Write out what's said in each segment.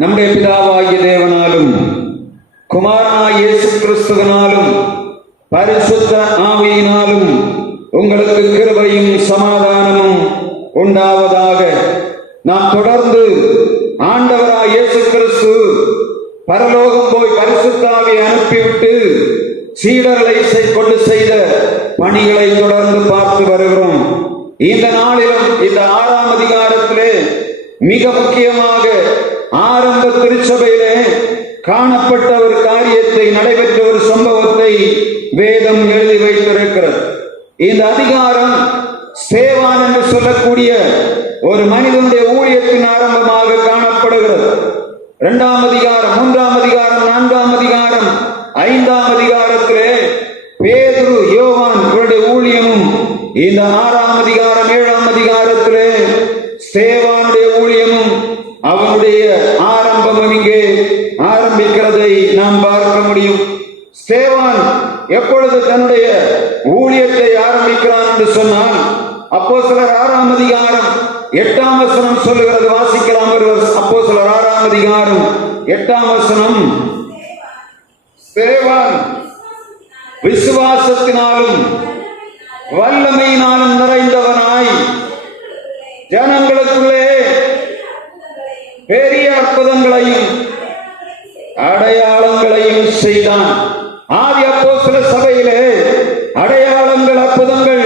நம்முடைய பிதாவாகிய தேவனாலும் குமாரனாகிய இயேசு கிறிஸ்துவினாலும் பரிசுத்த ஆவியினாலும் உங்களுக்கு கிருபையும் சமாதானமும் உண்டாவதாக. நாம் தொடர்ந்து ஆண்டவராகிய இயேசு கிறிஸ்து பரலோகம் போய் பரிசுத்த ஆவியை அனுப்பிவிட்டு சீடர்களை கொண்டு செய்த பணிகளை தொடர்ந்து பார்த்து வருகிறோம். இந்த நாளிலும் இந்த 6ஆம் அதிகாரத்திலே மிக முக்கியமாக ஆரம்ப திருச்சபையிலே காணப்பட்ட ஒரு காரியத்தை, நடைபெற்ற ஒரு சம்பவத்தை வேதம் எழுதி வைத்திருக்கிறது. இந்த அதிகாரம் சேவான் என்று சொல்லக்கூடிய ஒரு மனிதனுடைய ஊழியத்தின் ஆரம்பமாக காணப்படுகிறது. 2ஆம் அதிகாரம், 3ஆம் அதிகாரம், 4ஆம் அதிகாரம், 5ஆம் அதிகாரத்திலே பேதுரு, யோவான் இவருடைய ஊழியமும், இந்த 6ஆம் அதிகாரம், 7ஆம் அதிகாரத்திலே சேவானுடைய ஊழியமும் அவனுடைய ஆரம்பமும் இங்கே ஆரம்பிக்கிறதை நாம் பார்க்க முடியும். சேவான் எப்பொழுது தன்னுடைய ஊழியத்தை ஆரம்பிக்கிறான் என்று சொன்னால், அப்போஸ்தலர் 6ஆம் அதிகாரம் 8ஆம் வசனம் சொல்லுகிறது. வாசிக்கலாம். அப்போஸ்தலர் 6ஆம் அதிகாரம் 8ஆம் வசனம். சேவான் விசுவாசத்தினாலும் வல்லமையினாலும் நிறைந்தவனாய் ஜனங்களுக்குள்ளே பெரிய அற்புதங்களையும் அடையாளங்களையும் செய்தான். ஆதி அப்போஸ்தல சபையிலே அடையாளங்கள், அற்புதங்கள்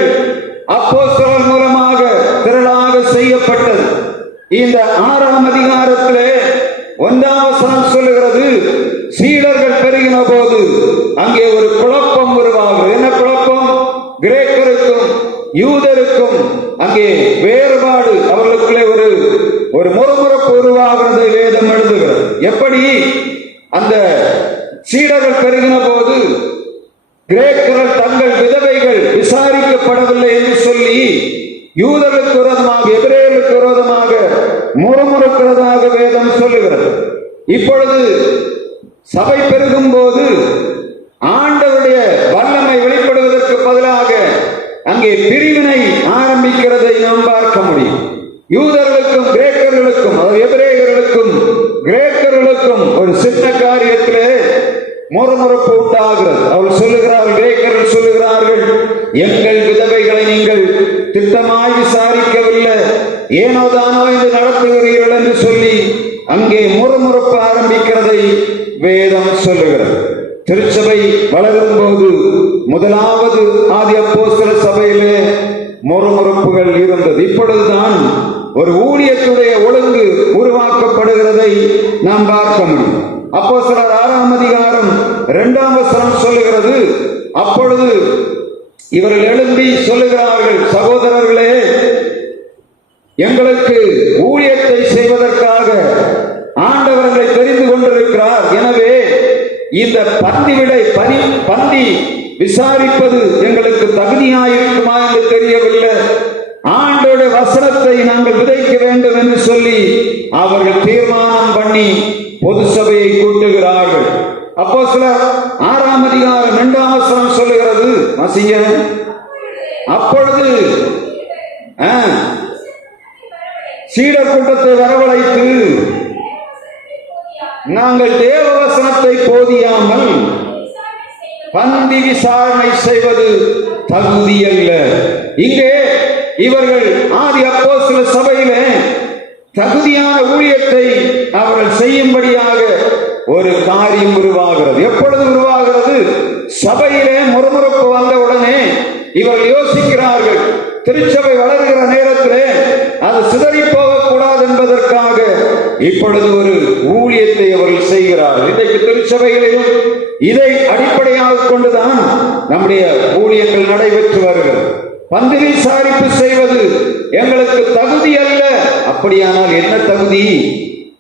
அப்போஸ்தலர் மூலமாக திரளாக செய்யப்பட்டது. இந்த 6ஆம் அதிகாரத்திலே 1ஆம் வசனம் சொல்லுகிறது, சீடர்கள் பெருகின போது அங்கே ஒரு குழப்பம் உருவாகிறது. என்ன குழப்பம்? கிரேக்கருக்கும் யூதருக்கும் அங்கே வேறுபாடு, அவர்களுக்குள்ளே ஒரு முறுமுறுப்பு உருவாகிறது. வேதம் எழுதுகிறது. எப்படி? அந்த சீடர்கள் பெருகின போது கிரேக்கர்கள் தங்கள் விதவைகள் விசாரிக்கப்படவில்லை என்று சொல்லி யூதர்களுக்கு விரோதமாக, எபிரேயர்களுக்கு விரோதமாக முறுமுறுக்கிறதாக வேதம் சொல்லுகிறது. இப்பொழுது சபை பெருகும் போது ஆண்டவருடைய வல்லமை வெளிப்படுவதற்கு பதிலாக அங்கே பிரிவினை ஆரம்பிக்கிறதை நாம் பார்க்க முடியும். யூதர்களுக்கும் கிரேக்கர்களுக்கும், அதாவது எபிரேயர்களுக்கும் கிரேக்கர்களுக்கும் ஒரு சின்ன காரியத்திலே முறுமுறுப்பு உண்டாகிறது. அவர்கள் சொல்லுகிறார்கள், கிரேக்கர்கள் சொல்லுகிறார்கள், எங்கள் விதவைகளை நீங்கள் திட்டமாய் விசாரிக்கவில்லை, ஏனோ தானோ என்று நடத்துகிறீர்கள் என்று சொல்லி அங்கே முறுமுறுப்பு ஆரம்பிக்கிறதை வேதம் சொல்லுகிறது. திருச்சபை வளரும் போது முதலாவது ஆதி அப்போஸ்தல சபையிலே முறுமுறுப்புகள் இருந்தது. இப்பொழுதுதான் ஒரு ஊழியத்துடைய ஒழுங்கு உருவாக்கப்படுகிறதை நாம் பார்க்க முடியும். அப்போஸ்தலர் 6ஆம் அதிகாரம் 2ஆம் வசனம் சொல்லுகிறது, அப்பொழுது இவர்கள் எழும்பி சொல்லுகிறார்கள், சகோதரர்களே, எங்களுக்கு ஊழியத்தை செய்வதற்காக ஆண்டவர்களை தெரிந்து கொண்டிருக்கிறார். எனவே இந்த பந்தி விசாரிப்பது எங்களுக்கு தகுதியாயிருக்குமா என்று தெரியவில்லை. ஆண்டோடைய வசனத்தை நாங்கள் விதைக்க வேண்டும் என்று சொல்லி அவர்கள் தீர்மானம் பண்ணி பொது சபையை கூட்டுகிறார்கள். அப்போஸ்தலர் 6ஆம் அதிகாரம் 2ஆம் வசனம் சொல்லுகிறது, வாசிங்க. அப்பொழுது சீடர் கூட்டத்தை வரவழைத்து, நாங்கள் தேவ வசனத்தை போதியாமல் பந்தி விசாரணை செய்வது தகுதியல்ல. இங்கே இவர்கள் ஆதி அப்போஸ்தல சபையிலே தகுதியான ஊழியத்தை அவர்கள் செய்யும்படியாக ஒரு காரியம் உருவாகிறது. எப்பொழுது உருவாகிறது? சபையிலே முறுமுறுப்பு வந்த உடனே இவர்கள் யோசிக்கிறார்கள், திருச்சபை வளர்கிற நேரத்திலே அது சிதறி போகக்கூடாது என்பதற்காக இப்பொழுது ஒரு ஊழியத்தை அவர்கள் செய்கிறார்கள். இன்றைக்கு திருச்சபைகளிலும் இதை அடிப்படையாக கொண்டுதான் நம்முடைய ஊழியங்கள் நடைபெற்று வருகிறது. பந்தி விசாரிப்பு செய்வது எங்களுக்கு தகுதி அல்ல. அப்படியானால் என்ன தகுதி?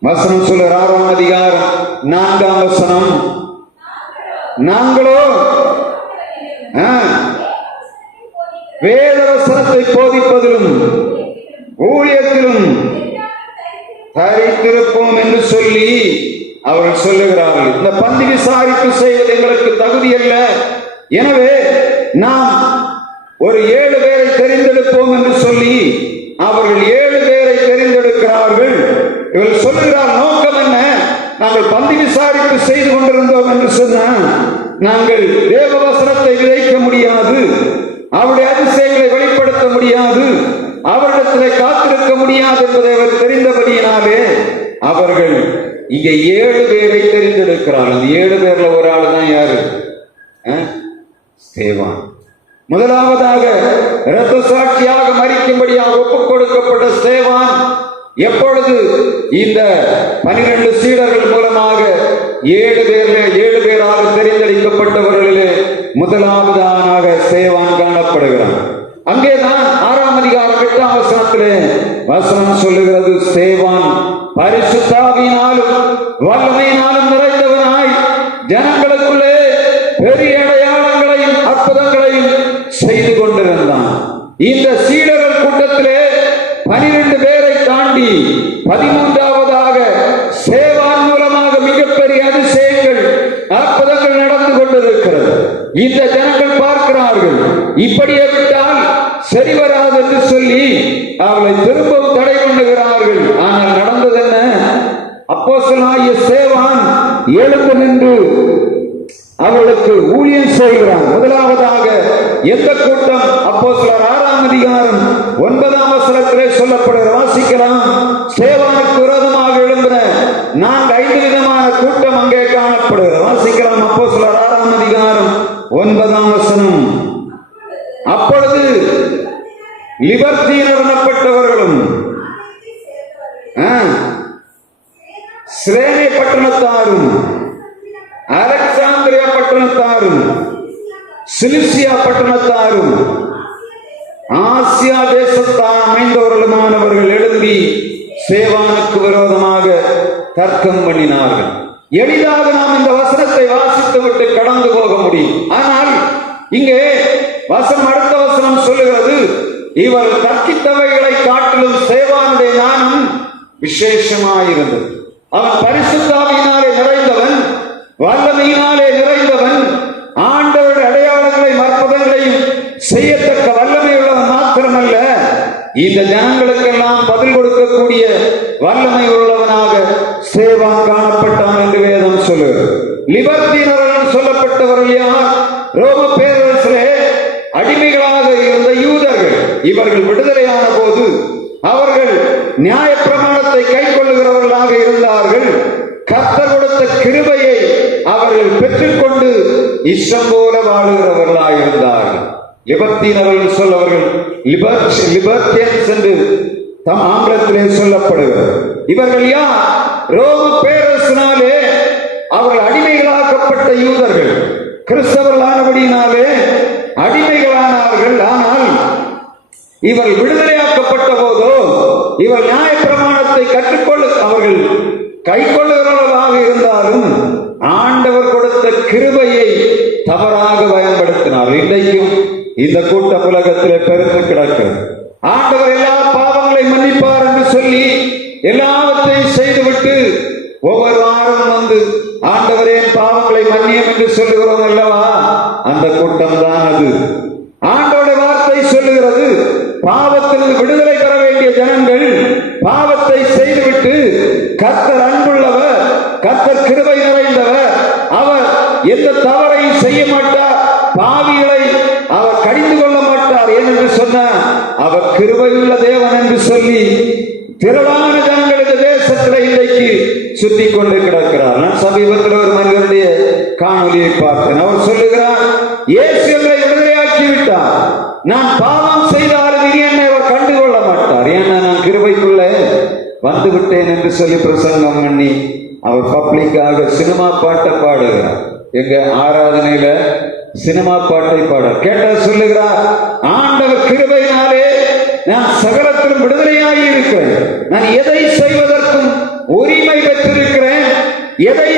வசனம் சொல்ற 6ஆம் அதிகாரம் 4ஆம் வசனம், நாங்களோ வேத வசனத்தை போதிப்பதிலும் ஊழியத்திலும் தரித்திருப்போம் என்று சொல்லி அவர்கள் சொல்லுகிறார்கள். இந்த பந்தி விசாரிப்பு செய்வது எங்களுக்கு தகுதி அல்ல, எனவே நாம் ஒரு 7 பேரை தெரிந்தெடுப்போம் என்று சொல்லி அவர்கள் 7 பேரை தெரிந்தெடுக்கிறார்கள். இவர்கள் சொல்லுகிறார், நோக்கம் என்ன? செய்து கொண்டிருந்தோம் என்று சொன்னால் நாங்கள் தேவ வசனத்தை விதைக்க முடியாது, அவருடைய அதிசயங்களை வெளிப்படுத்த முடியாது, அவரிடத்திலே காத்திருக்க முடியாது என்பதை அவர் தெரிந்தபடியினாலே அவர்கள் இங்கே 7 பேரை தெரிந்தெடுக்கிறார்கள். 7 பேர்ல ஒரு ஆள் தான் யாரு? ஸ்தேவான். முதலாவதாக இரத்த சாட்சியாக மரிக்கும்படியாக ஒப்புக் கொடுக்கப்பட்ட ஸ்தேவான் எப்பொழுது இந்த 12 சீடர்கள் மூலமாக 7 பேராக தெரிந்தெடுக்கப்பட்டவர்களிலே முதலாவதானாக ஸ்தேவான் காணப்படுகிறான். அங்கேதான் 6ஆம் அதிகாரம் 8ஆம் வசனத்திலே வசனம் சொல்லுகிறது, ஸ்தேவான் பரிசுத்தாவியினாலும் வல்லமையினாலும் நிறைந்தவனாய் ஜனங்களுக்குள்ளே பெரிய அடையாளங்களையும் அற்புதங்களையும் செய்து கொண்டிருந்தான். இந்த சீடர்கள் கூட்டத்திலே 12 பேரை தாண்டி 13ஆவதாக ஸ்தேவான் மூலமாக மிகப்பெரிய அதிசயங்கள் அற்புதங்கள் நடந்து கொண்டிருக்கிறது. இந்த ஜனங்கள் பார்க்கிறார்கள், இப்படியே விட்டால் சரி வராது என்று சொல்லி அவளை திரும்பவும் தடை பண்ணுகிறார்கள். ஆனால் நடந்தது என்ன? அப்போஸ்தலனாகிய ஸ்தேவான் எழுந்து நின்று அவளுக்கு ஊழியம் செய்கிறான். முதலாவதாக எந்த கூட்டம்? அப்போஸ்தலர் 6ஆம் அதிகாரம் 9ஆம் வசனத்திலே சொல்லப்படுகிற வாசிக்கலாம். ஸ்தேவானுக்கு விரோதமாக எழும்பின 4-5 விதமான கூட்டம் அங்கே காணப்படுகிற வாசிக்கலாம். அப்போஸ்தலர் 6ஆம் அதிகாரம் 9ஆம் வசனம். அப்பொழுது லிபர்த்தீனர் எனப்பட்டவர்களும் சிரேனே பட்டணத்தாரும் அலெக்சாந்திரியா பட்டணத்தாரும் சிலிசியா பட்டணத்தாரும் ஆசியா தேசத்தார் அமைந்தவர்களுமானவர்கள் எழும்பி ஸ்தேவானுக்கு விரோதமாக தர்க்கம் பண்ணினார்கள். எளிதாக நாம் இந்த வசனத்தை வாசித்து விட்டு கடந்து போக முடியும். ஆனால் இங்கே வசனம், அடுத்த வசனம் சொல்லுகிறது, இவர் தர்க்கித்தவைகளை காட்டிலும் ஸ்தேவானுடைய ஞானம் விசேஷமாயிருந்தது. அவன் பரிசுத்தாவியினாலே நிறைந்தவன், வல்லமையினாலே நிறைந்தவன், ஆண்டவருடைய அடையாளங்களையும் அற்புதங்களையும் செய்யத்தக்க வல்லமை உள்ளவன் மாத்திரமல்ல, இந்த ஜனங்களுக்கெல்லாம் பதில் கொடுக்கக்கூடிய வல்லமை உள்ளவனாக ஸ்தேவான் காணப்பட்டான் என்று வேதம் சொல்லுகிறது. லிபர்த்தீனர்கள் சொல்லப்பட்டவர்கள் யார்? ரோம பேரரசிலே அடிமைகளாக இருந்த யூதர்கள். இவர்கள் விடுதலையான போது அவர்கள் நியாய பிரமாணத்தை கை கொள்ளுகிறவர்களாக இருந்தார்கள். கர்த்தர் கொடுத்த கிருபையை அவர்கள் பெற்றுக்கொண்டு இஷ்டம் போல வாழுகிறவர்களாக இருந்தார்கள். லிபர்த்தீனர்கள் சொல்லவர்கள் லிபர்டியன்ஸ் என்று தம் ஆங்கிலத்திலே சொல்லப்படுகிறது. இவர்கள் யார்? ரோம பேரரசினாலே அவர்கள் அடிமைகளாக்கப்பட்ட யூதர்கள். கிறிஸ்தவர்களானபடியினாலே அடிமைகளானார்கள். ஆனால் இவர் விடுதலையாக்கப்பட்ட போதோ இவர் நியாய பிரமாணத்தை அவர்கள் கை கொள்ளுகிறவர்களாக இருந்தாலும் ஆண்டவர் கொடுத்த கிருபையை தவறாக பயன்படுத்தினார். இன்றைக்கும் இந்த கூட்ட உலகத்திலே பெருத்து கிடக்கிறது. ஆண்டவர் எல்லா பாவங்களை மன்னிப்பார் என்று சொல்லி எல்லாவற்றையும் செய்துவிட்டு ஒவ்வொரு வாரம் வந்து ஆண்டவரே பாவங்களை மன்னியும் என்று சொல்லுகிறோம் அல்லவா? அந்த கூட்டம் தான் அது. ஆண்டவருடைய வார்த்தை சொல்லுகிறது, பாவத்திலிருந்து விடுதலை பெற வேண்டிய ஜனங்கள் பாவத்தை செய்துவிட்டு கர்த்தர் அன்புள்ளவர், கர்த்தர் கிருபை நிறைந்தவர், அவர் எந்த தவறையும் செய்ய மாட்டார், பாவிகளை அவர் கடிந்து கொள்ள மாட்டார் என்று சொன்னார். அவர் கிருபையுள்ள தேவன் என்று சொல்லி திரளான ஜனங்கள் இந்த தேசத்தில் இன்றைக்கு சுத்தி கொண்டு கிடக்கிறார். நான் சமீபத்தில் ஒரு மனிதனுடைய காணொலியை பார்த்தேன். அவர் சொல்லுகிறார், இயேசு என்னை விடுதலையாக்கி விட்டார், நான் பாவம் செய்தாலும் இனி என்னை அவர் கண்டுகொள்ள மாட்டார், ஏன்னா நான் கிருபைக்குள்ள வந்து விட்டேன் என்று சொல்லி பிரசங்கம் பண்ணி அவர் பப்ளிக்காக சினிமா பாட்டை பாடுகிறார். எங்க ஆராதனையில சினிமா பாட்டை பாட கேட்ட சொல்லுகிறார், ஆண்டவர் கிருபையினாலே நான் சகலத்திலும் விடுதலையாகி இருக்கிறேன், நான் எதை செய்வதற்கும் உரிமை பெற்றிருக்கிறேன், எதை